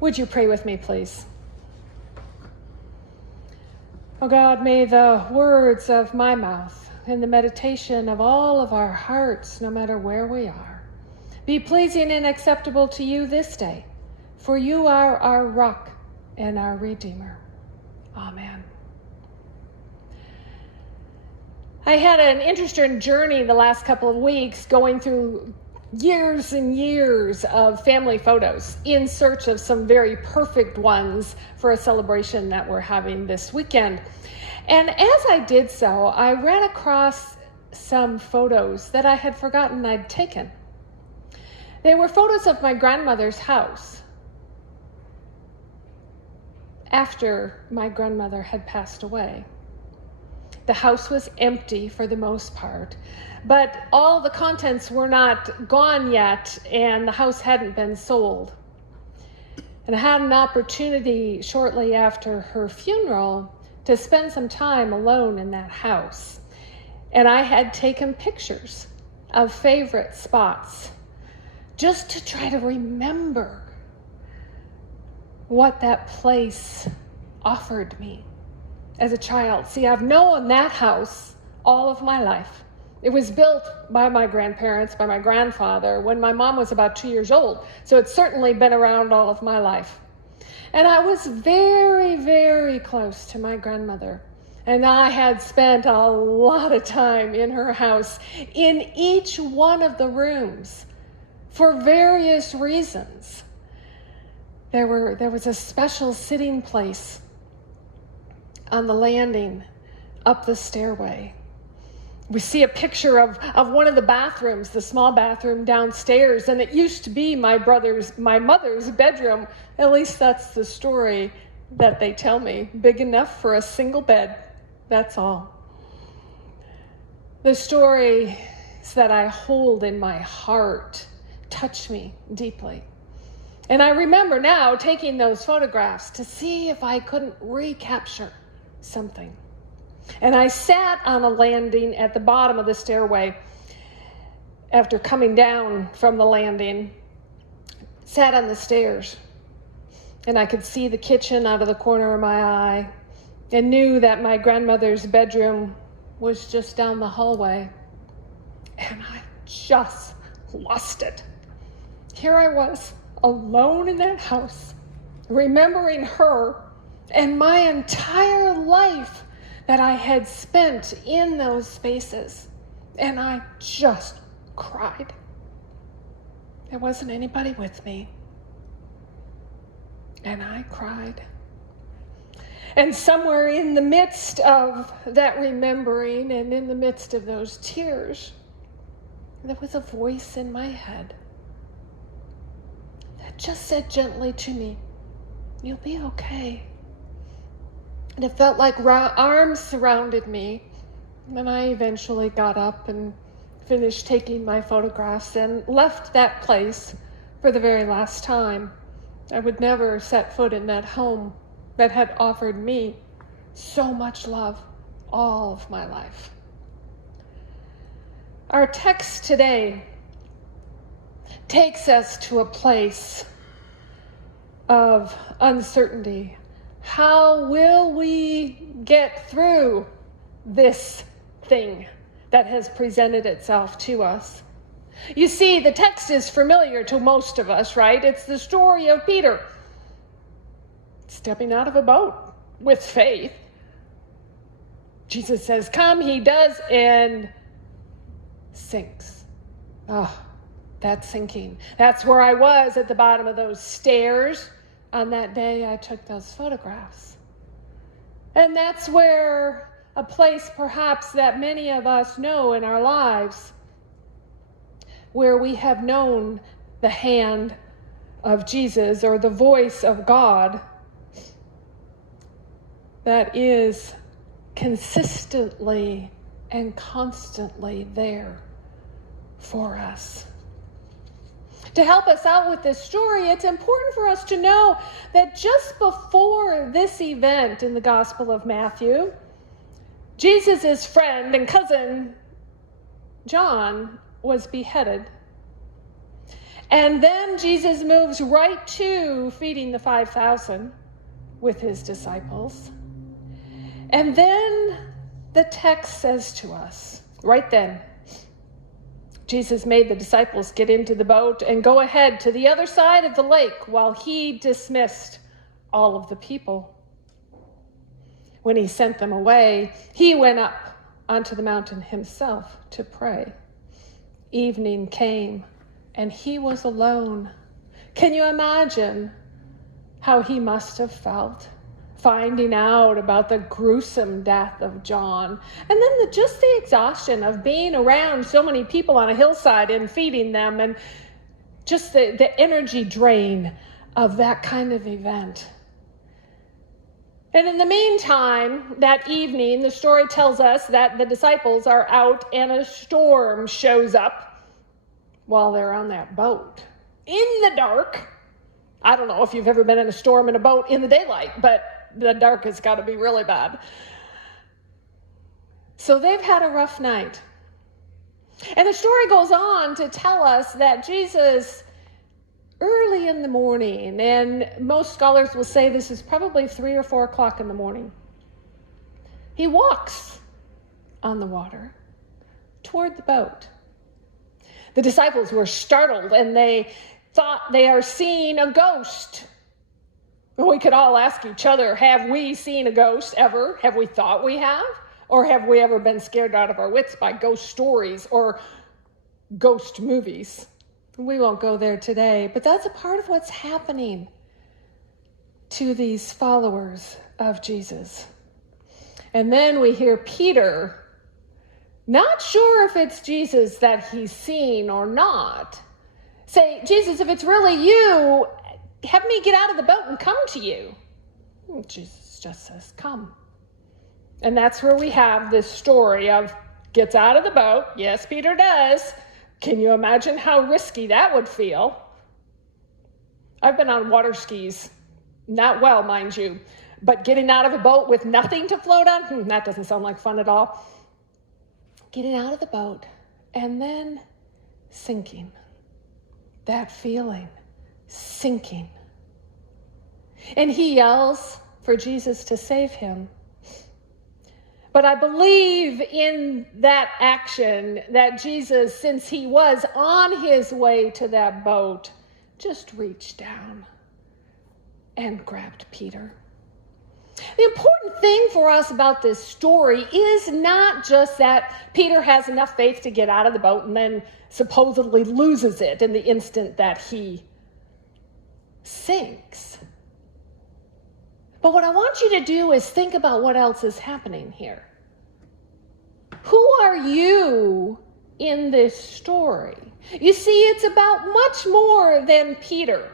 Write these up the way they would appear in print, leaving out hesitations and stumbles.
Would you pray with me, please? Oh God, may the words of my mouth and the meditation of all of our hearts, no matter where we are, be pleasing and acceptable to you this day, for you are our rock and our Redeemer. Amen. I had an interesting journey the last couple of weeks, going through years and years of family photos in search of some very perfect ones for a celebration that we're having this weekend. And as I did so, I ran across some photos that I had forgotten I'd taken. They were photos of my grandmother's house after my grandmother had passed away. The house was empty for the most part, but all the contents were not gone yet, and the house hadn't been sold. And I had an opportunity shortly after her funeral to spend some time alone in that house. And I had taken pictures of favorite spots just to try to remember what that place offered me as a child. See, I've known that house all of my life. It was built by my grandparents, by my grandfather, when my mom was about 2 years old. So it's certainly been around all of my life. And I was very, very close to my grandmother. And I had spent a lot of time in her house, in each one of the rooms, for various reasons. There was a special sitting place on the landing up the stairway. We see a picture of one of the bathrooms, the small bathroom downstairs, and it used to be my mother's bedroom. At least that's the story that they tell me. Big enough for a single bed, that's all. The stories that I hold in my heart touch me deeply. And I remember now taking those photographs to see if I couldn't recapture something. And I sat on a landing at the bottom of the stairway after coming down from the landing, sat on the stairs, and I could see the kitchen out of the corner of my eye and knew that my grandmother's bedroom was just down the hallway. And I just lost it. Here I was, alone in that house, remembering her and my entire life that I had spent in those spaces. And I just cried. There wasn't anybody with me. And I cried. And somewhere in the midst of that remembering and in the midst of those tears, there was a voice in my head that just said gently to me, "You'll be okay." And it felt like arms surrounded me. And I eventually got up and finished taking my photographs and left that place for the very last time. I would never set foot in that home that had offered me so much love all of my life. Our text today takes us to a place of uncertainty. How will we get through this thing that has presented itself to us? You see, the text is familiar to most of us, right? It's the story of Peter stepping out of a boat with faith. Jesus says, "Come," he does, and sinks. Oh, that's sinking. That's where I was, at the bottom of those stairs on that day I took those photographs. And that's where a place perhaps that many of us know in our lives, where we have known the hand of Jesus or the voice of God that is consistently and constantly there for us. To help us out with this story, it's important for us to know that just before this event in the Gospel of Matthew, Jesus' friend and cousin, John, was beheaded. And then Jesus moves right to feeding the 5,000 with his disciples. And then the text says to us, right then, Jesus made the disciples get into the boat and go ahead to the other side of the lake while he dismissed all of the people. When he sent them away, he went up onto the mountain himself to pray. Evening came, and he was alone. Can you imagine how he must have felt finding out about the gruesome death of John? And then just the exhaustion of being around so many people on a hillside and feeding them, and just the energy drain of that kind of event. And in the meantime, that evening, the story tells us that the disciples are out and a storm shows up while they're on that boat in the dark. I don't know if you've ever been in a storm in a boat in the daylight, but the dark has got to be really bad. So they've had a rough night. And the story goes on to tell us that Jesus, early in the morning, and most scholars will say this is probably 3 or 4 o'clock in the morning, he walks on the water toward the boat. The disciples were startled and they thought they are seeing a ghost. We could all ask each other, have we seen a ghost ever? Have we thought we have? Or have we ever been scared out of our wits by ghost stories or ghost movies? We won't go there today, but that's a part of what's happening to these followers of Jesus. And then we hear Peter, not sure if it's Jesus that he's seen or not, say, Jesus, if it's really you, have me get out of the boat and come to you. And Jesus just says, come. And that's where we have this story of gets out of the boat. Yes, Peter does. Can you imagine how risky that would feel? I've been on water skis, not well, mind you, but getting out of a boat with nothing to float on, that doesn't sound like fun at all. Getting out of the boat and then sinking. That feeling, sinking. And he yells for Jesus to save him. But I believe in that action that Jesus, since he was on his way to that boat, just reached down and grabbed Peter. The important thing for us about this story is not just that Peter has enough faith to get out of the boat and then supposedly loses it in the instant that he sinks. But what I want you to do is think about what else is happening here. Who are you in this story? You see, it's about much more than Peter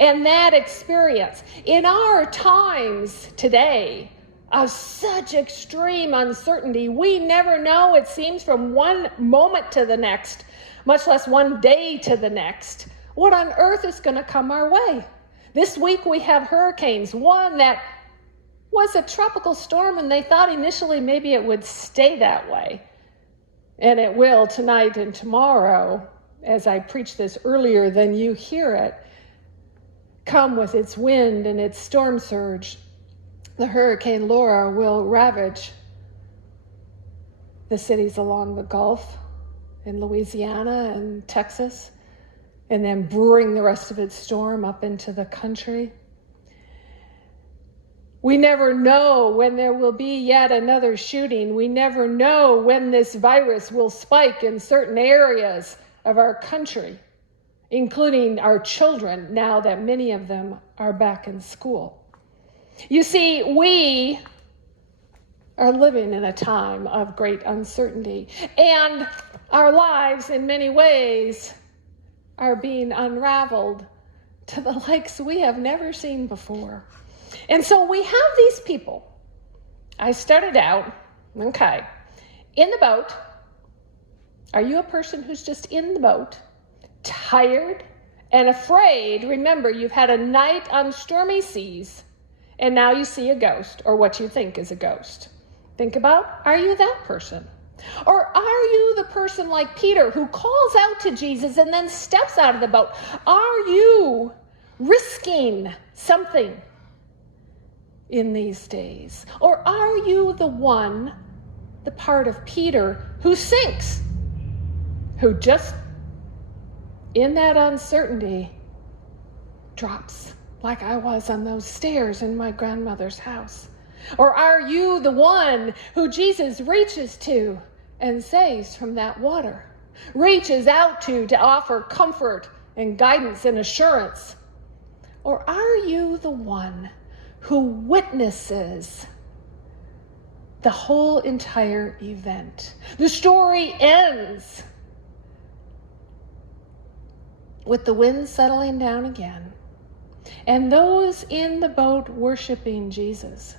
and that experience. In our times today of such extreme uncertainty, we never know, it seems, from one moment to the next, much less one day to the next, what on earth is going to come our way. This week we have hurricanes, one that was a tropical storm, and they thought initially maybe it would stay that way. And it will tonight and tomorrow, as I preach this earlier than you hear it, come with its wind and its storm surge. The Hurricane Laura will ravage the cities along the Gulf in Louisiana and Texas, and then bring the rest of its storm up into the country. We never know when there will be yet another shooting. We never know when this virus will spike in certain areas of our country, including our children, now that many of them are back in school. You see, we are living in a time of great uncertainty, and our lives in many ways are being unraveled to the likes we have never seen before. And so we have these people. I started out, in the boat. Are you a person who's just in the boat, tired and afraid? Remember, you've had a night on stormy seas, and now you see a ghost, or what you think is a ghost. Think about, are you that person? Or are you the person like Peter who calls out to Jesus and then steps out of the boat? Are you risking something in these days? Or are you the part of Peter who sinks, who just in that uncertainty drops like I was on those stairs in my grandmother's house? Or are you the one who Jesus reaches to and saves from that water, reaches out to offer comfort and guidance and assurance? Or are you the one who witnesses the whole entire event? The story ends with the wind settling down again, and those in the boat worshiping Jesus,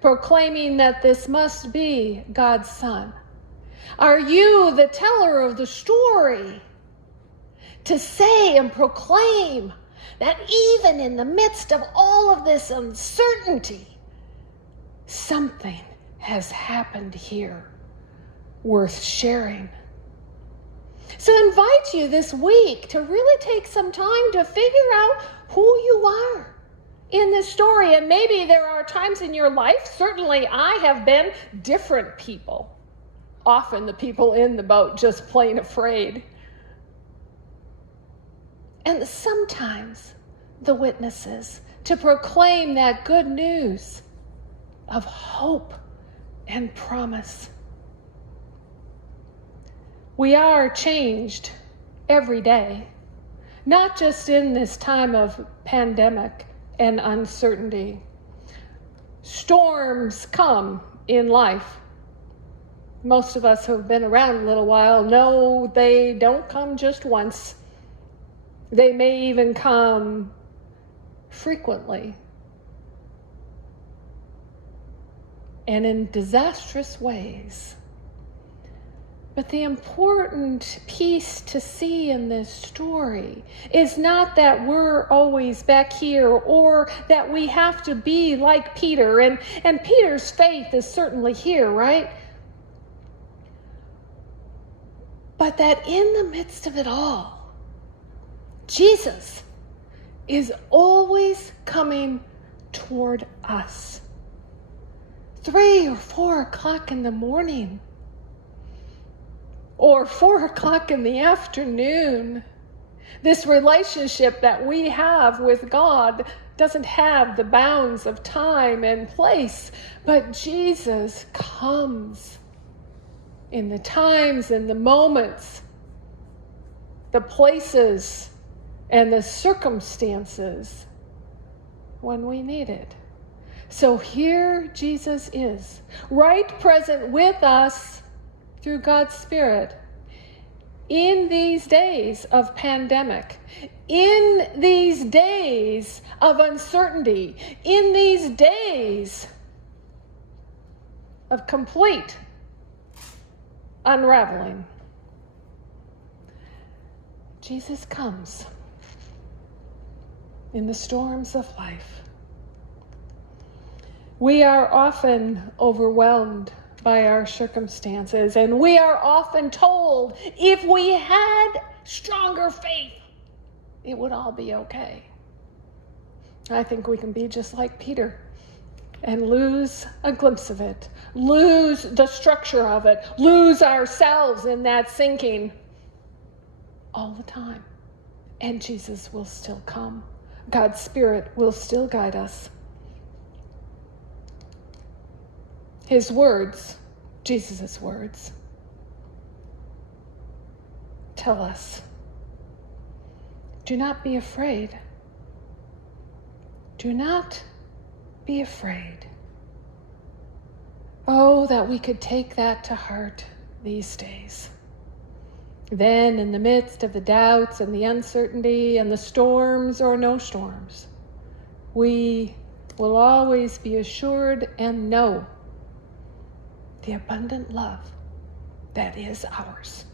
proclaiming that this must be God's Son. Are you the teller of the story to say and proclaim that even in the midst of all of this uncertainty, something has happened here worth sharing? So I invite you this week to really take some time to figure out who you are in this story. And maybe there are times in your life, certainly I have been different people. Often the people in the boat just plain afraid. And sometimes the witnesses to proclaim that good news of hope and promise. We are changed every day, not just in this time of pandemic and uncertainty. Storms come in life. Most of us who have been around a little while know they don't come just once. They may even come frequently and in disastrous ways. But the important piece to see in this story is not that we're always back here or that we have to be like Peter. And Peter's faith is certainly here, right? But that in the midst of it all, Jesus is always coming toward us. 3 or 4 o'clock in the morning, or 4 o'clock in the afternoon. This relationship that we have with God doesn't have the bounds of time and place, but Jesus comes in the times and the moments, the places and the circumstances when we need it. So here Jesus is, right present with us through God's Spirit in these days of pandemic, in these days of uncertainty, in these days of complete unraveling. Jesus comes in the storms of life. We are often overwhelmed by our circumstances, and we are often told if we had stronger faith, it would all be okay. I think we can be just like Peter and lose a glimpse of it, lose the structure of it, lose ourselves in that sinking all the time. And Jesus will still come. God's Spirit will still guide us. His words, Jesus' words, tell us, do not be afraid. Do not be afraid. Oh, that we could take that to heart these days. Then, in the midst of the doubts and the uncertainty and the storms or no storms, we will always be assured and know the abundant love that is ours.